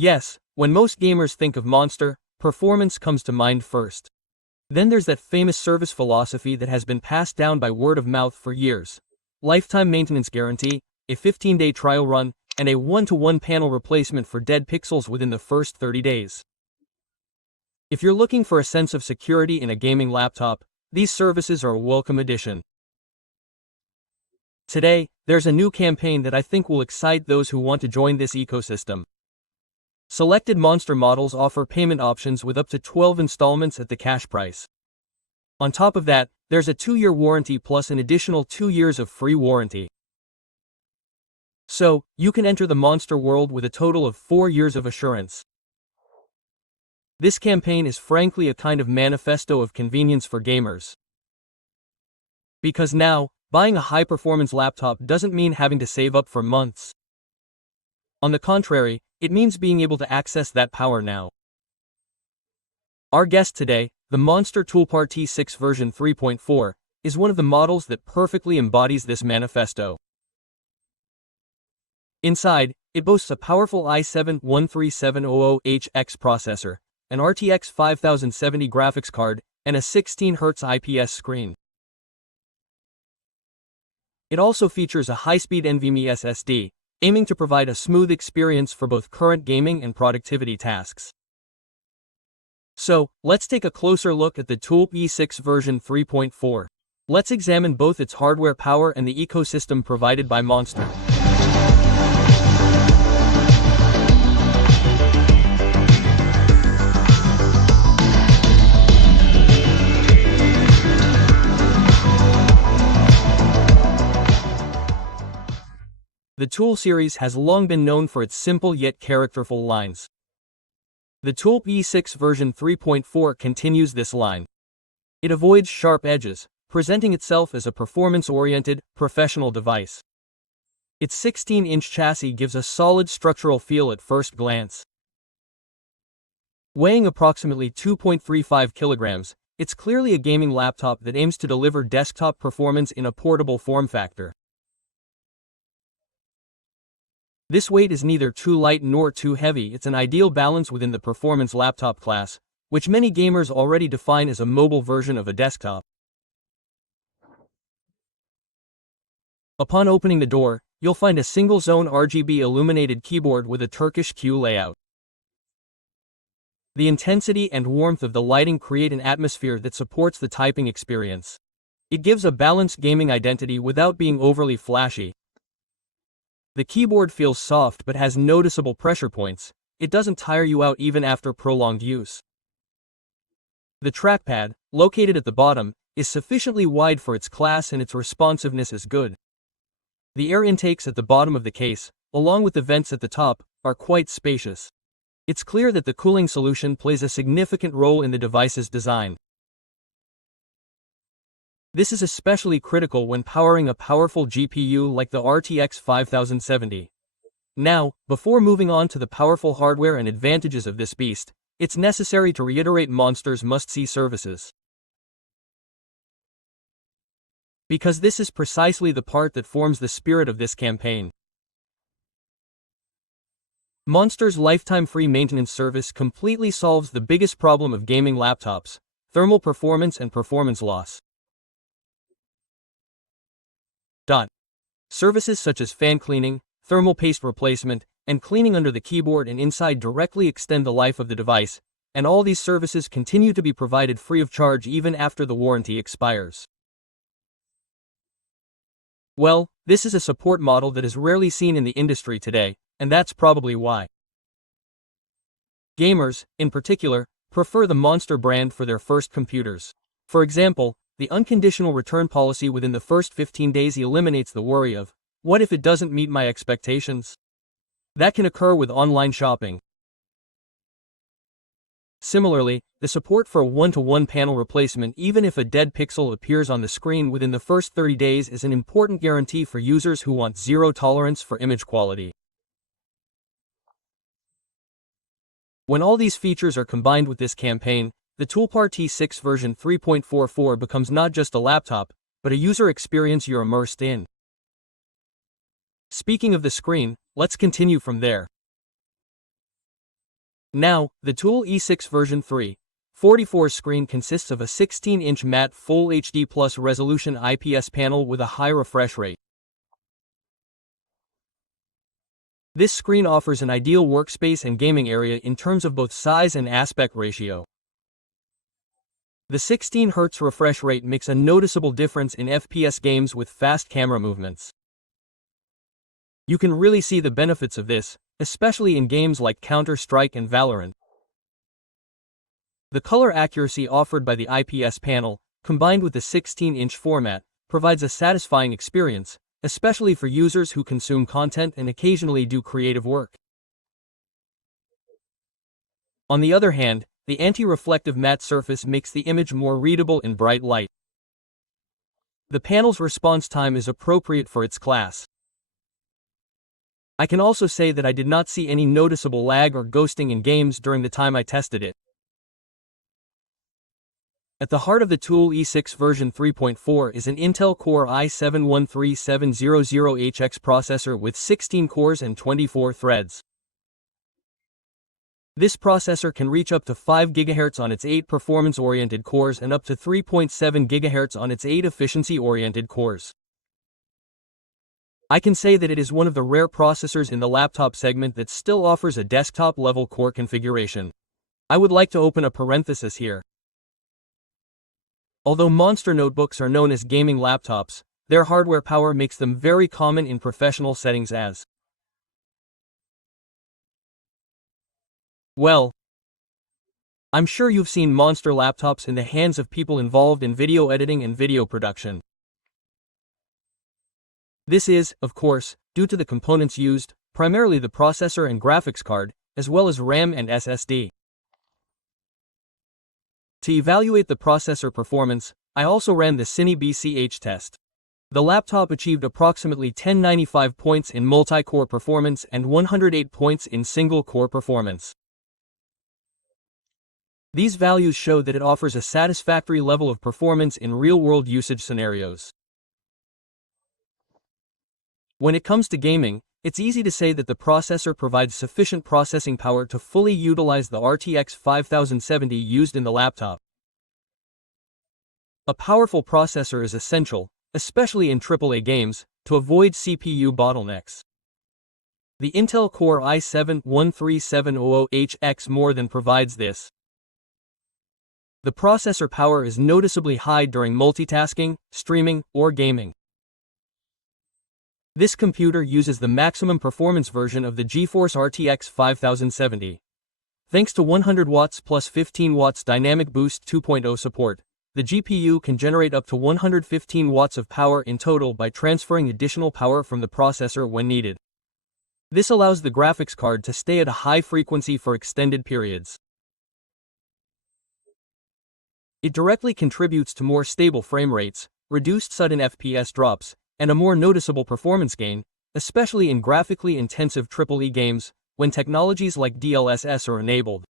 Yes, when most gamers think of Monster, performance comes to mind first. Then there's that famous service philosophy that has been passed down by word of mouth for years. Lifetime maintenance guarantee, a 15-day trial run, and a 1-to-1 panel replacement for dead pixels within the first 30 days. If you're looking for a sense of security in a gaming laptop, these services are a welcome addition. Today, there's a new campaign that I think will excite those who want to join this ecosystem. Selected Monster models offer payment options with up to 12 installments at the cash price. On top of that, there's a 2-year warranty plus an additional 2 years of free warranty. So, you can enter the Monster world with a total of 4 years of assurance. This campaign is frankly a kind of manifesto of convenience for gamers. Because now, buying a high-performance laptop doesn't mean having to save up for months. On the contrary, it means being able to access that power now. Our guest today, the Monster Tulpar T6 V3.4, is one of the models that perfectly embodies this manifesto. Inside, it boasts a powerful i7-13700HX processor, an RTX 5070 graphics card, and a 16Hz IPS screen. It also features a high-speed NVMe SSD, aiming to provide a smooth experience for both current gaming and productivity tasks. So, let's take a closer look at the Tulpar T6 V3.4. Let's examine both its hardware power and the ecosystem provided by Monster. The Tool series has long been known for its simple yet characterful lines. The Tulpar T6 V3.4 continues this line. It avoids sharp edges, presenting itself as a performance-oriented, professional device. Its 16-inch chassis gives a solid structural feel at first glance. Weighing approximately 2.35 kilograms, it's clearly a gaming laptop that aims to deliver desktop performance in a portable form factor. This weight is neither too light nor too heavy. It's an ideal balance within the performance laptop class, which many gamers already define as a mobile version of a desktop. Upon opening the door, you'll find a single-zone RGB illuminated keyboard with a Turkish Q layout. The intensity and warmth of the lighting create an atmosphere that supports the typing experience. It gives a balanced gaming identity without being overly flashy. The keyboard feels soft but has noticeable pressure points. It doesn't tire you out even after prolonged use. The trackpad, located at the bottom, is sufficiently wide for its class and its responsiveness is good. The air intakes at the bottom of the case, along with the vents at the top, are quite spacious. It's clear that the cooling solution plays a significant role in the device's design. This is especially critical when powering a powerful GPU like the RTX 5070. Now, before moving on to the powerful hardware and advantages of this beast, it's necessary to reiterate Monster's must-see services. Because this is precisely the part that forms the spirit of this campaign. Monster's lifetime free maintenance service completely solves the biggest problem of gaming laptops: thermal performance and performance loss. Services such as fan cleaning, thermal paste replacement, and cleaning under the keyboard and inside directly extend the life of the device, and all these services continue to be provided free of charge even after the warranty expires. Well, this is a support model that is rarely seen in the industry today, and that's probably why. Gamers, in particular, prefer the Monster brand for their first computers. For example, the unconditional return policy within the first 15 days eliminates the worry of, what if it doesn't meet my expectations? That can occur with online shopping. Similarly, the support for a 1-to-1 panel replacement even if a dead pixel appears on the screen within the first 30 days is an important guarantee for users who want zero tolerance for image quality. When all these features are combined with this campaign, the Tulpar T6 V3.4 becomes not just a laptop, but a user experience you're immersed in. Speaking of the screen, let's continue from there. Now, the Tool E6 version 3.4 screen consists of a 16-inch matte Full HD Plus resolution IPS panel with a high refresh rate. This screen offers an ideal workspace and gaming area in terms of both size and aspect ratio. The 16 Hz refresh rate makes a noticeable difference in FPS games with fast camera movements. You can really see the benefits of this, especially in games like Counter-Strike and Valorant. The color accuracy offered by the IPS panel, combined with the 16-inch format, provides a satisfying experience, especially for users who consume content and occasionally do creative work. On the other hand, the anti-reflective matte surface makes the image more readable in bright light. The panel's response time is appropriate for its class. I can also say that I did not see any noticeable lag or ghosting in games during the time I tested it. At the heart of the Tool E6 version 3.4 is an Intel Core i7-13700HX processor with 16 cores and 24 threads. This processor can reach up to 5 GHz on its 8 performance-oriented cores and up to 3.7 GHz on its 8 efficiency-oriented cores. I can say that it is one of the rare processors in the laptop segment that still offers a desktop-level core configuration. I would like to open a parenthesis here. Although monster notebooks are known as gaming laptops, their hardware power makes them very common in professional settings as well. I'm sure you've seen monster laptops in the hands of people involved in video editing and video production. This is, of course, due to the components used, primarily the processor and graphics card, as well as RAM and SSD. To evaluate the processor performance, I also ran the Cine BCH test. The laptop achieved approximately 1095 points in multi-core performance and 108 points in single-core performance. These values show that it offers a satisfactory level of performance in real-world usage scenarios. When it comes to gaming, it's easy to say that the processor provides sufficient processing power to fully utilize the RTX 5070 used in the laptop. A powerful processor is essential, especially in AAA games, to avoid CPU bottlenecks. The Intel Core i7-13700HX more than provides this. The processor power is noticeably high during multitasking, streaming, or gaming. This computer uses the maximum performance version of the GeForce RTX 5070. Thanks to 100 watts plus 15 watts Dynamic Boost 2.0 support, the GPU can generate up to 115 watts of power in total by transferring additional power from the processor when needed. This allows the graphics card to stay at a high frequency for extended periods. It directly contributes to more stable frame rates, reduced sudden FPS drops, and a more noticeable performance gain, especially in graphically intensive AAA games, when technologies like DLSS are enabled.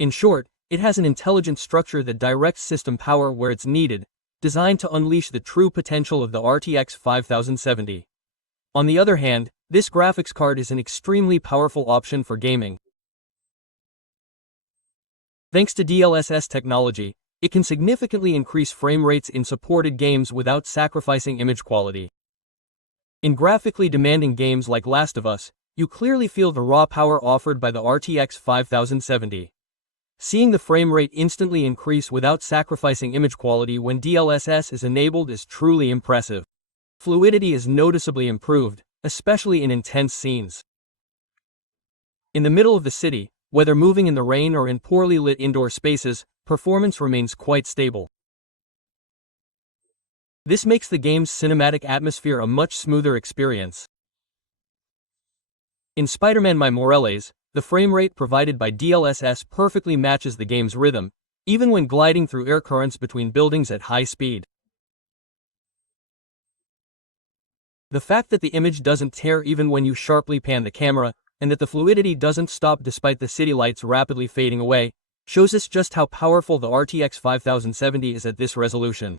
In short, it has an intelligent structure that directs system power where it's needed, designed to unleash the true potential of the RTX 5070. On the other hand, this graphics card is an extremely powerful option for gaming. Thanks to DLSS technology, it can significantly increase frame rates in supported games without sacrificing image quality. In graphically demanding games like Last of Us, you clearly feel the raw power offered by the RTX 5070. Seeing the frame rate instantly increase without sacrificing image quality when DLSS is enabled is truly impressive. Fluidity is noticeably improved, especially in intense scenes. In the middle of the city, whether moving in the rain or in poorly lit indoor spaces, performance remains quite stable. This makes the game's cinematic atmosphere a much smoother experience. In Spider-Man Miles Morales, the frame rate provided by DLSS perfectly matches the game's rhythm, even when gliding through air currents between buildings at high speed. The fact that the image doesn't tear even when you sharply pan the camera, and that the fluidity doesn't stop despite the city lights rapidly fading away, shows us just how powerful the RTX 5070 is at this resolution.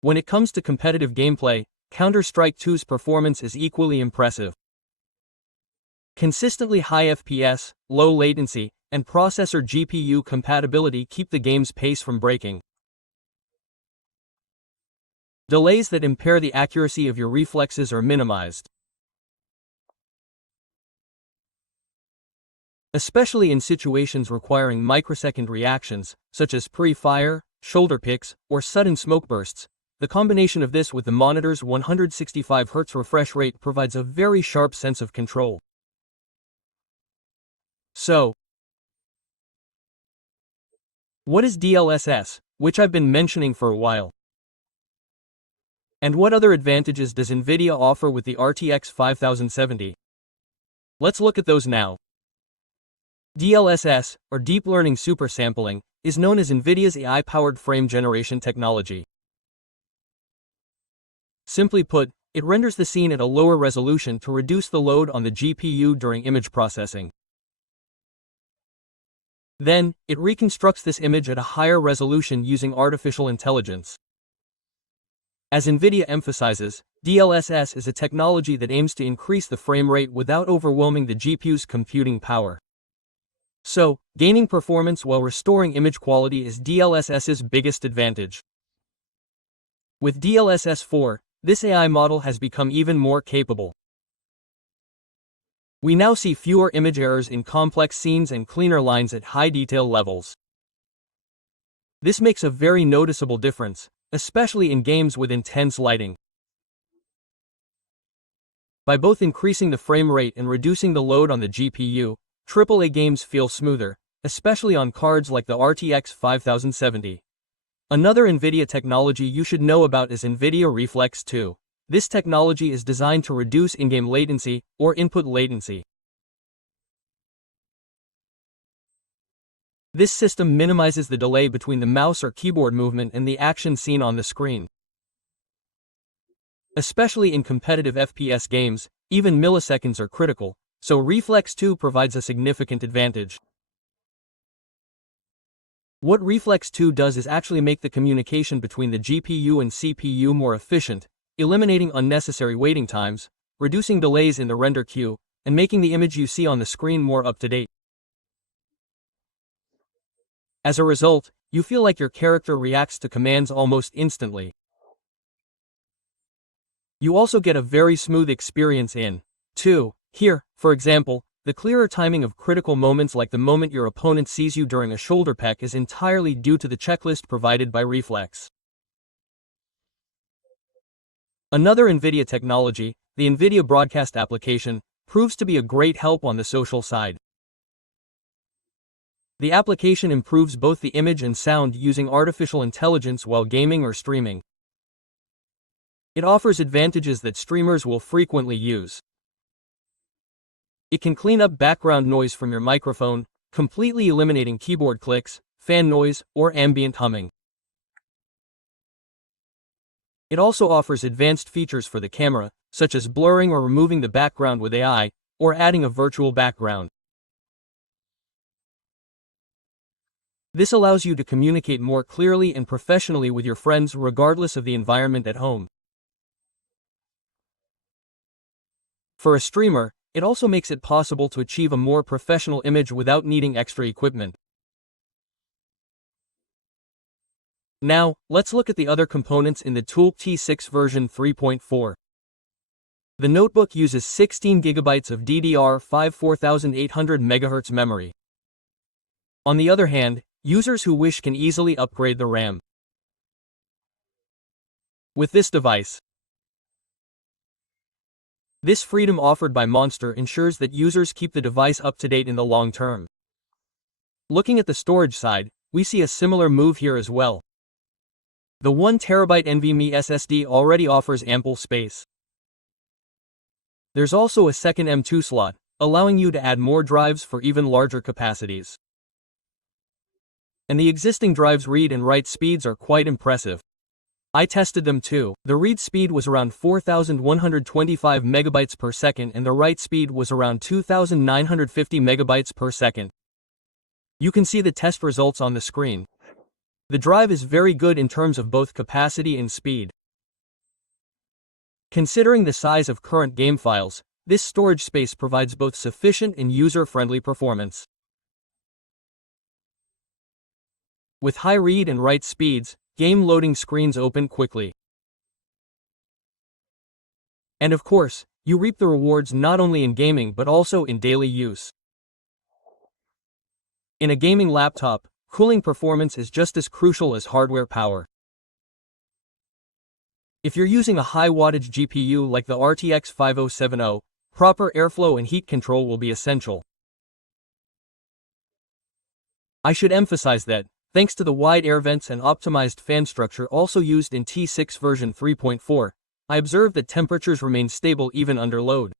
When it comes to competitive gameplay, Counter-Strike 2's performance is equally impressive. Consistently high FPS, low latency, and processor GPU compatibility keep the game's pace from breaking. Delays that impair the accuracy of your reflexes are minimized. Especially in situations requiring microsecond reactions, such as pre-fire, shoulder picks, or sudden smoke bursts, the combination of this with the monitor's 165Hz refresh rate provides a very sharp sense of control. So, what is DLSS, which I've been mentioning for a while? And what other advantages does NVIDIA offer with the RTX 5070? Let's look at those now. DLSS, or Deep Learning Supersampling, is known as NVIDIA's AI-powered frame generation technology. Simply put, it renders the scene at a lower resolution to reduce the load on the GPU during image processing. Then, it reconstructs this image at a higher resolution using artificial intelligence. As NVIDIA emphasizes, DLSS is a technology that aims to increase the frame rate without overwhelming the GPU's computing power. So, gaining performance while restoring image quality is DLSS's biggest advantage. With DLSS 4, this AI model has become even more capable. We now see fewer image errors in complex scenes and cleaner lines at high detail levels. This makes a very noticeable difference, especially in games with intense lighting. By both increasing the frame rate and reducing the load on the GPU, AAA games feel smoother, especially on cards like the RTX 5070. Another NVIDIA technology you should know about is NVIDIA Reflex 2. This technology is designed to reduce in-game latency, or input latency. This system minimizes the delay between the mouse or keyboard movement and the action seen on the screen. Especially in competitive FPS games, even milliseconds are critical, so Reflex 2 provides a significant advantage. What Reflex 2 does is actually make the communication between the GPU and CPU more efficient, eliminating unnecessary waiting times, reducing delays in the render queue, and making the image you see on the screen more up-to-date. As a result, you feel like your character reacts to commands almost instantly. You also get a very smooth experience in 2. Here, for example, the clearer timing of critical moments like the moment your opponent sees you during a shoulder peck is entirely due to the checklist provided by Reflex. Another NVIDIA technology, the NVIDIA Broadcast application, proves to be a great help on the social side. The application improves both the image and sound using artificial intelligence while gaming or streaming. It offers advantages that streamers will frequently use. It can clean up background noise from your microphone, completely eliminating keyboard clicks, fan noise, or ambient humming. It also offers advanced features for the camera, such as blurring or removing the background with AI, or adding a virtual background. This allows you to communicate more clearly and professionally with your friends regardless of the environment at home. For a streamer, it also makes it possible to achieve a more professional image without needing extra equipment. Now, let's look at the other components in the Tulpar T6 version 3.4. The notebook uses 16 GB of DDR5 4800 MHz memory. On the other hand, users who wish can easily upgrade the RAM. With this device, this freedom offered by Monster ensures that users keep the device up to date in the long term. Looking at the storage side, we see a similar move here as well. The 1TB NVMe SSD already offers ample space. There's also a second M2 slot, allowing you to add more drives for even larger capacities. And the existing drive's read and write speeds are quite impressive. I tested them too. The read speed was around 4125 megabytes per second and the write speed was around 2950 megabytes per second. You can see the test results on the screen. The drive is very good in terms of both capacity and speed. Considering the size of current game files, this storage space provides both sufficient and user-friendly performance. With high read and write speeds, game loading screens open quickly. And of course, you reap the rewards not only in gaming but also in daily use. In a gaming laptop, cooling performance is just as crucial as hardware power. If you're using a high-wattage GPU like the RTX 5070, proper airflow and heat control will be essential. I should emphasize that, thanks to the wide air vents and optimized fan structure also used in T6 version 3.4, I observed that temperatures remain stable even under load.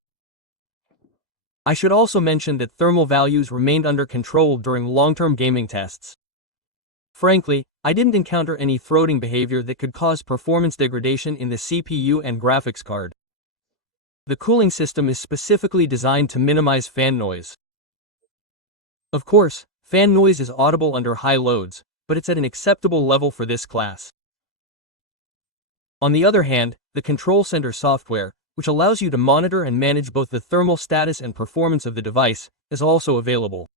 I should also mention that thermal values remained under control during long-term gaming tests. Frankly, I didn't encounter any throttling behavior that could cause performance degradation in the CPU and graphics card. The cooling system is specifically designed to minimize fan noise. Of course, fan noise is audible under high loads, but it's at an acceptable level for this class. On the other hand, the Control Center software, which allows you to monitor and manage both the thermal status and performance of the device, is also available.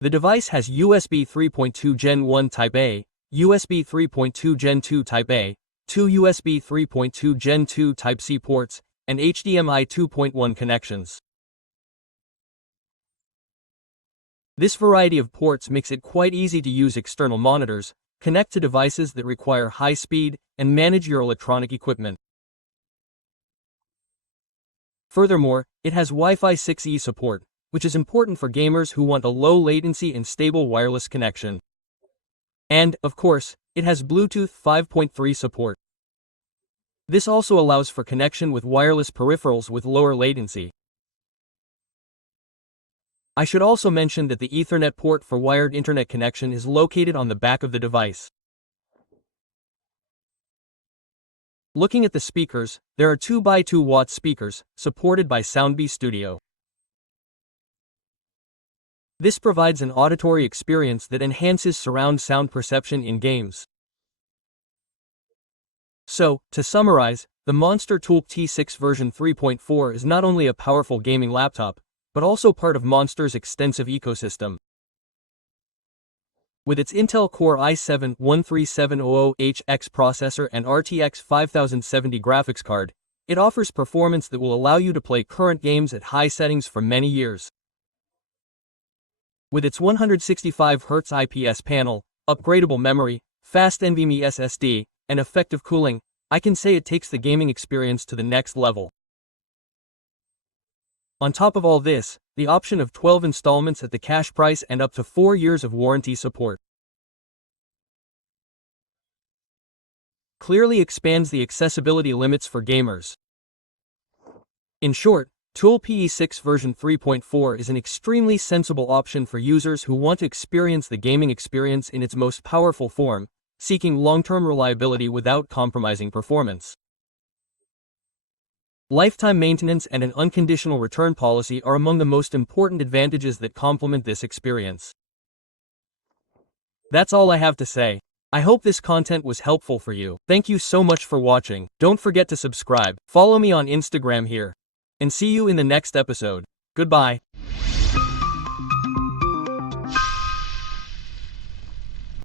The device has USB 3.2 Gen 1 Type A, USB 3.2 Gen 2 Type A, two USB 3.2 Gen 2 Type-C ports, and HDMI 2.1 connections. This variety of ports makes it quite easy to use external monitors, connect to devices that require high speed, and manage your electronic equipment. Furthermore, it has Wi-Fi 6E support, which is important for gamers who want a low latency and stable wireless connection. And, of course, it has Bluetooth 5.3 support. This also allows for connection with wireless peripherals with lower latency. I should also mention that the Ethernet port for wired internet connection is located on the back of the device. Looking at the speakers, there are 2x2 watt speakers, supported by SoundB Studio. This provides an auditory experience that enhances surround sound perception in games. So, to summarize, the monster Tulpar T6 version 3.4 is not only a powerful gaming laptop, but also part of Monster's extensive ecosystem. With its Intel Core i7-13700HX processor and RTX 5070 graphics card, it offers performance that will allow you to play current games at high settings for many years. With its 165Hz IPS panel, upgradable memory, fast NVMe SSD, and effective cooling, I can say it takes the gaming experience to the next level. On top of all this, the option of 12 installments at the cash price and up to 4 years of warranty support clearly expands the accessibility limits for gamers. In short, Tulpar T6 version 3.4 is an extremely sensible option for users who want to experience the gaming experience in its most powerful form, seeking long-term reliability without compromising performance. Lifetime maintenance and an unconditional return policy are among the most important advantages that complement this experience. That's all I have to say. I hope this content was helpful for you. Thank you so much for watching. Don't forget to subscribe, follow me on Instagram here, and see you in the next episode. Goodbye.